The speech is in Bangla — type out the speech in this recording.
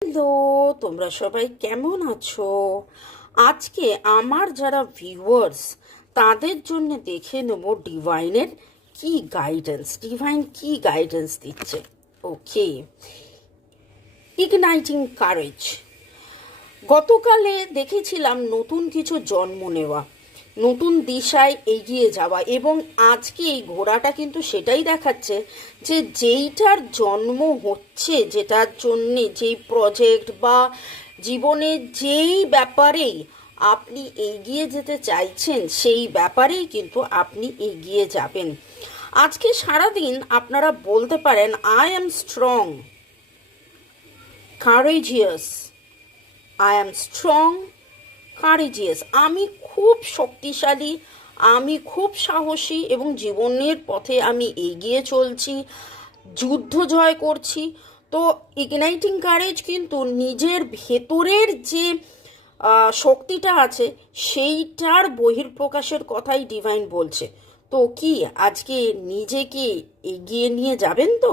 হ্যালো, তোমরা সবাই কেমন আছো? আজকে আমার যারা ভিউয়ার্স তাদের জন্য দেখে নেব ডিভাইনের ডিভাইন কি গাইডেন্স দিচ্ছে। ওকে, ইগনাইটিং কারেজ। গতকালে দেখেছিলাম নতুন কিছু জন্ম নেওয়া, নতুন দিশায় এগিয়ে যাওয়া, এবং আজকে এই ঘোড়াটা কিন্তু সেটাই দেখাচ্ছে যে যেইটার জন্ম হচ্ছে, যেটার জন্যে যেই প্রজেক্ট বা জীবনে যেই ব্যাপারেই আপনি এগিয়ে যেতে চাইছেন সেই ব্যাপারেই কিন্তু আপনি এগিয়ে যাবেন। আজকে সারাদিন আপনারা বলতে পারেন I am strong, courageous, I am strong, courageous. আমি খুব শক্তিশালী, আমি খুব সাহসী এবং জীবনের পথে আমি এগিয়ে চলছি, যুদ্ধ জয় করছি। তো ইগনাইটিং কারেজ কিন্তু নিজের ভেতরের যে শক্তিটা আছে সেইটার বহির্প্রকাশের কথাই ডিভাইন বলছে। তো কি আজকে নিজেকে এগিয়ে নিয়ে যাবেন তো?